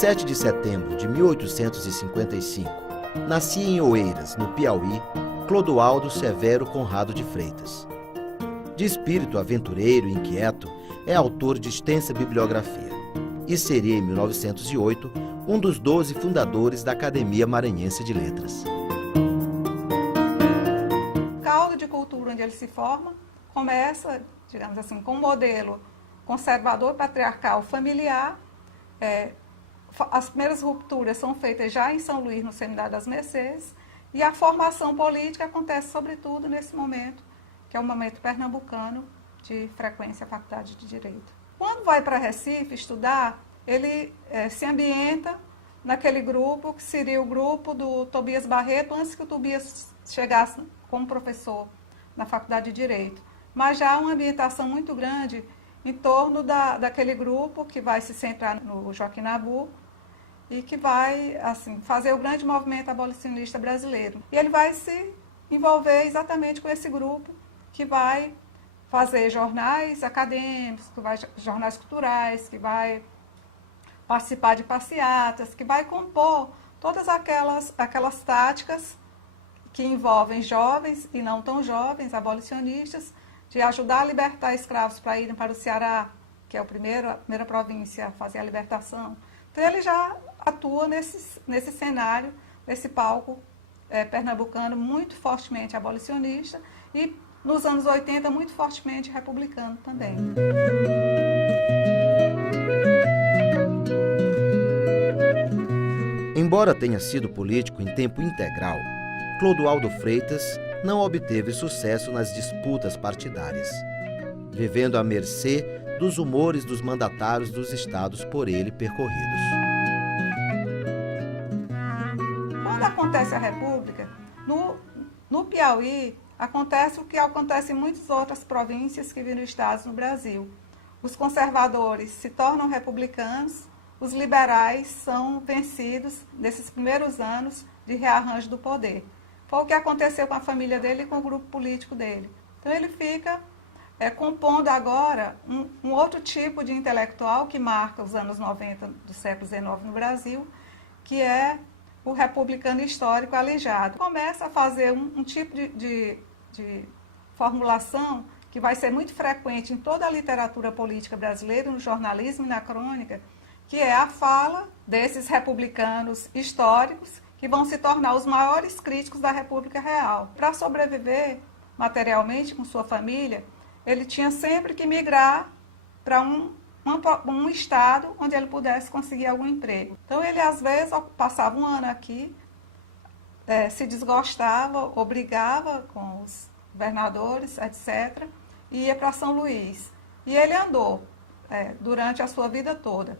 7 de setembro de 1855, nascia em Oeiras, no Piauí, Clodoaldo Severo Conrado de Freitas. De espírito aventureiro e inquieto, é autor de extensa bibliografia e seria, em 1908, um dos 12 fundadores da Academia Maranhense de Letras. O caldo de cultura onde ele se forma começa, digamos assim, com um modelo conservador, patriarcal, familiar. As primeiras rupturas são feitas já em São Luís, no Seminário das Mercês, e a formação política acontece, sobretudo, nesse momento, que é o momento pernambucano de frequência à Faculdade de Direito. Quando vai para Recife estudar, ele se ambienta naquele grupo, que seria o grupo do Tobias Barreto, antes que o Tobias chegasse como professor na Faculdade de Direito. Mas já há uma ambientação muito grande em torno daquele grupo que vai se centrar no Joaquim Nabuco e que vai assim, fazer o grande movimento abolicionista brasileiro. E ele vai se envolver exatamente com esse grupo que vai fazer jornais acadêmicos, que vai jornais culturais, que vai participar de passeatas, que vai compor todas aquelas táticas que envolvem jovens e não tão jovens, abolicionistas, de ajudar a libertar escravos para irem para o Ceará, que é a primeira província a fazer a libertação. Então ele já atua nesse cenário, nesse palco pernambucano muito fortemente abolicionista e nos anos 80 muito fortemente republicano também. Embora tenha sido político em tempo integral, Clodoaldo Freitas não obteve sucesso nas disputas partidárias, vivendo à mercê dos humores dos mandatários dos estados por ele percorridos. Quando acontece a República, no Piauí, acontece o que acontece em muitas outras províncias que viram estados no Brasil. Os conservadores se tornam republicanos, os liberais são vencidos nesses primeiros anos de rearranjo do poder. Foi o que aconteceu com a família dele e com o grupo político dele. Então ele fica compondo agora um outro tipo de intelectual que marca os anos 90 do século XIX no Brasil, que é o republicano histórico aleijado. Começa a fazer um tipo de formulação que vai ser muito frequente em toda a literatura política brasileira, no jornalismo e na crônica, que é a fala desses republicanos históricos que vão se tornar os maiores críticos da República Real. Para sobreviver materialmente com sua família, ele tinha sempre que migrar para um estado onde ele pudesse conseguir algum emprego. Então ele às vezes passava um ano aqui, se desgostava, obrigava com os governadores, etc., e ia para São Luís. E ele andou durante a sua vida toda,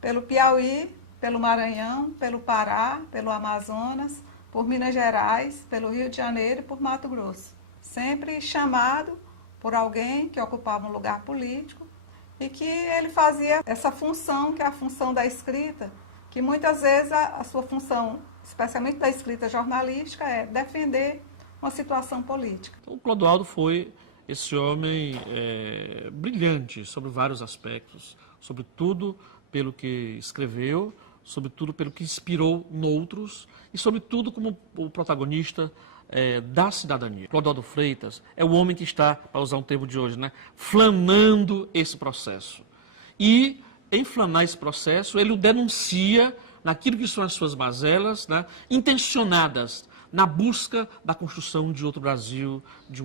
pelo Piauí, pelo Maranhão, pelo Pará, pelo Amazonas, por Minas Gerais, pelo Rio de Janeiro e por Mato Grosso. Sempre chamado por alguém que ocupava um lugar político e que ele fazia essa função, que é a função da escrita, que muitas vezes a sua função, especialmente da escrita jornalística, é defender uma situação política. Então, o Clodoaldo foi esse homem brilhante sobre vários aspectos, sobretudo pelo que escreveu, sobretudo pelo que inspirou noutros e, sobretudo, como o protagonista da cidadania. Clodoaldo Freitas é o homem que está, para usar um termo de hoje, flanando esse processo. E, em flanar esse processo, ele o denuncia naquilo que são as suas mazelas, intencionadas na busca da construção de outro Brasil, de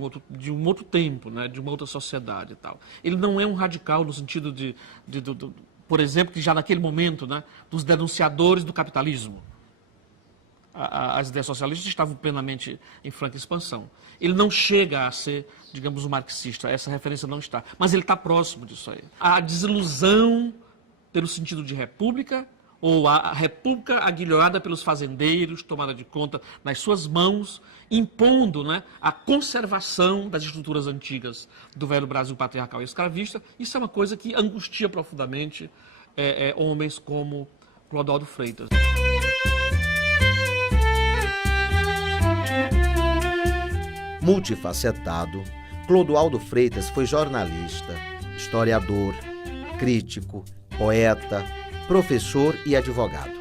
um outro tempo, de uma outra sociedade e tal. Ele não é um radical no sentido por exemplo, que já naquele momento, dos denunciadores do capitalismo. As ideias socialistas estavam plenamente em franca expansão. Ele não chega a ser, digamos, um marxista, essa referência não está, mas ele está próximo disso aí. A desilusão pelo sentido de república, ou a república aguilhoada pelos fazendeiros, tomada de conta nas suas mãos, impondo a conservação das estruturas antigas do velho Brasil patriarcal e escravista. Isso é uma coisa que angustia profundamente homens como Clodoaldo Freitas. Multifacetado, Clodoaldo Freitas foi jornalista, historiador, crítico, poeta, professor e advogado.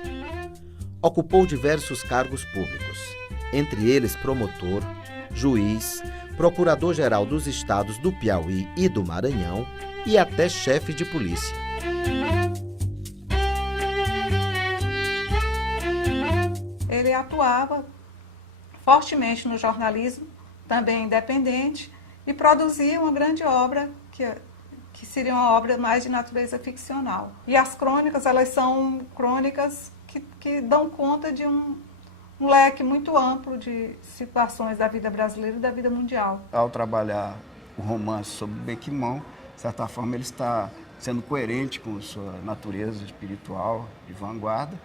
Ocupou diversos cargos públicos, entre eles promotor, juiz, procurador-geral dos estados do Piauí e do Maranhão e até chefe de polícia. Ele atuava fortemente no jornalismo, também independente, e produzia uma grande obra que seria uma obra mais de natureza ficcional. E as crônicas, elas são crônicas que dão conta de um leque muito amplo de situações da vida brasileira e da vida mundial. Ao trabalhar o romance sobre Bequimão, de certa forma ele está sendo coerente com sua natureza espiritual de vanguarda,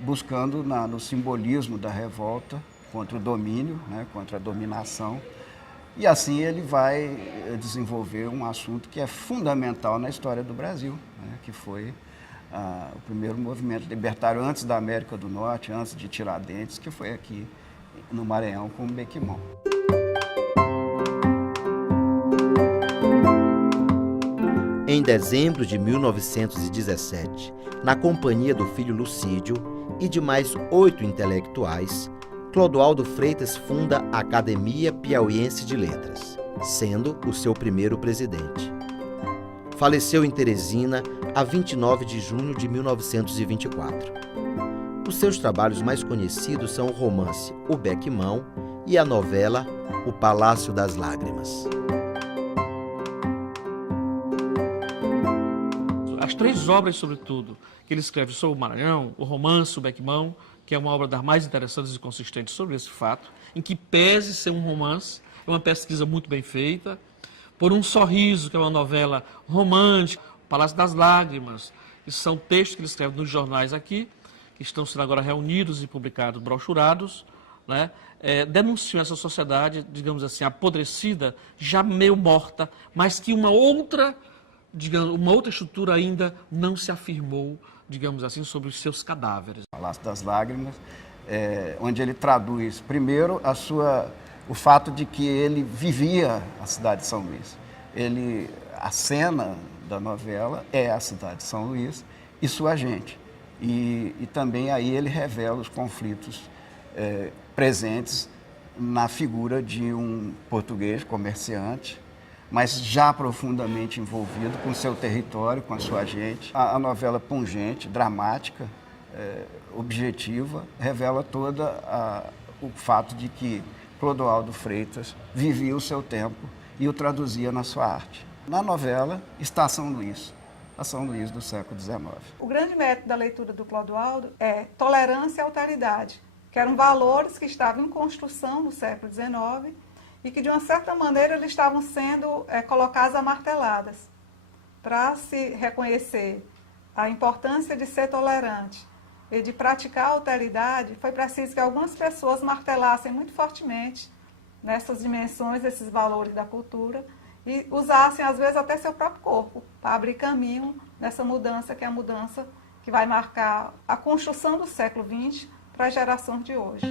buscando no simbolismo da revolta contra o domínio, né, contra a dominação. E assim ele vai desenvolver um assunto que é fundamental na história do Brasil, né, que foi o primeiro movimento libertário antes da América do Norte, antes de Tiradentes, que foi aqui no Maranhão com o Bequimão. Em dezembro de 1917, na companhia do filho Lucídio e de mais 8 intelectuais, Clodoaldo Freitas funda a Academia Piauiense de Letras, sendo o seu primeiro presidente. Faleceu em Teresina a 29 de junho de 1924. Os seus trabalhos mais conhecidos são o romance O Bequimão e a novela O Palácio das Lágrimas. As 3 obras, sobretudo, que ele escreve sobre o Maranhão, o romance O Bequimão, que é uma obra das mais interessantes e consistentes sobre esse fato, em que pese ser um romance, é uma pesquisa muito bem feita, Por um Sorriso, que é uma novela romântica, O Palácio das Lágrimas, que são textos que ele escreve nos jornais aqui, que estão sendo agora reunidos e publicados, brochurados, né? Denunciam essa sociedade, digamos assim, apodrecida, já meio morta, mas que uma outra estrutura ainda não se afirmou, digamos assim, sobre os seus cadáveres. Palácio das Lágrimas, onde ele traduz, primeiro, o fato de que ele vivia a cidade de São Luís. A cena da novela é a cidade de São Luís e sua gente. E também aí ele revela os conflitos presentes na figura de um português comerciante, mas já profundamente envolvido com seu território, com a sua gente. A novela pungente, dramática, objetiva, revela todo o fato de que Clodoaldo Freitas vivia o seu tempo e o traduzia na sua arte. Na novela está São Luís, a São Luís do século XIX. O grande mérito da leitura do Clodoaldo é tolerância e alteridade, que eram valores que estavam em construção no século XIX e que, de uma certa maneira, eles estavam sendo colocados a marteladas. Para se reconhecer a importância de ser tolerante e de praticar a alteridade, foi preciso que algumas pessoas martelassem muito fortemente nessas dimensões, esses valores da cultura, e usassem, às vezes, até seu próprio corpo para abrir caminho nessa mudança, que é a mudança que vai marcar a construção do século XX para as gerações de hoje.